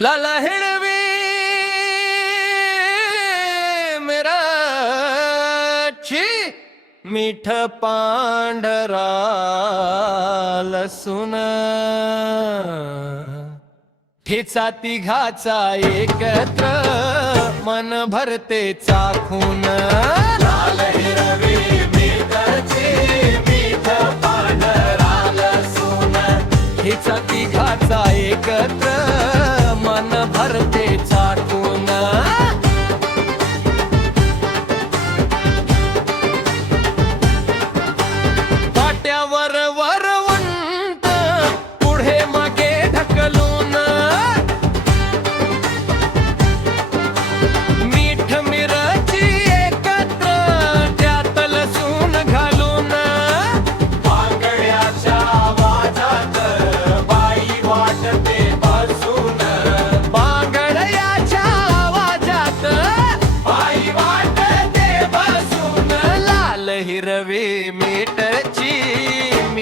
लाला हिळवी मिराची मीठ पांढरा लसून ठेचा तिघाचा एकत्र मन भरते चाखून। लाल हिरवी मिठाची मिठ पांढरा लसून ठेचा तिघाचा एकत्र भरते चाट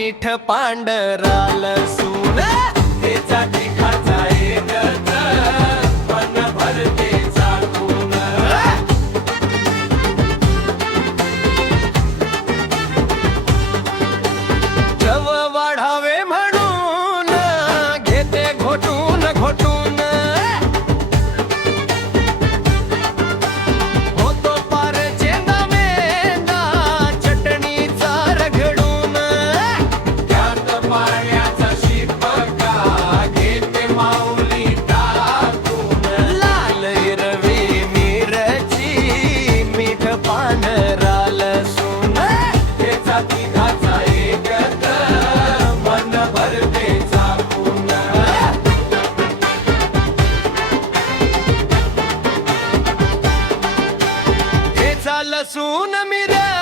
विठ पांढराल सूर त्याचा तिखाचा एक la suna.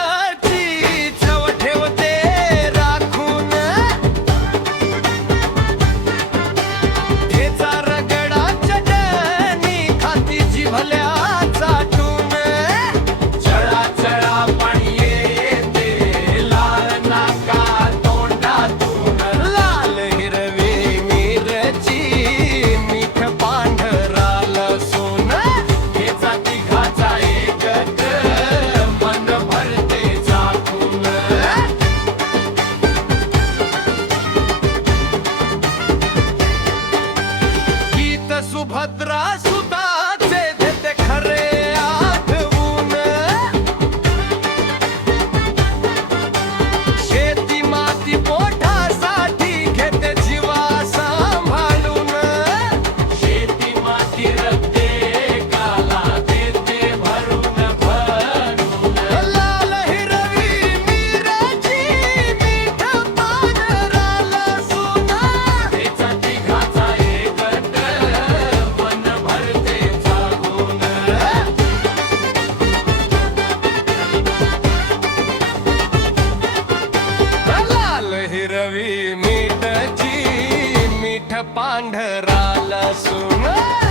पांढरा सुना.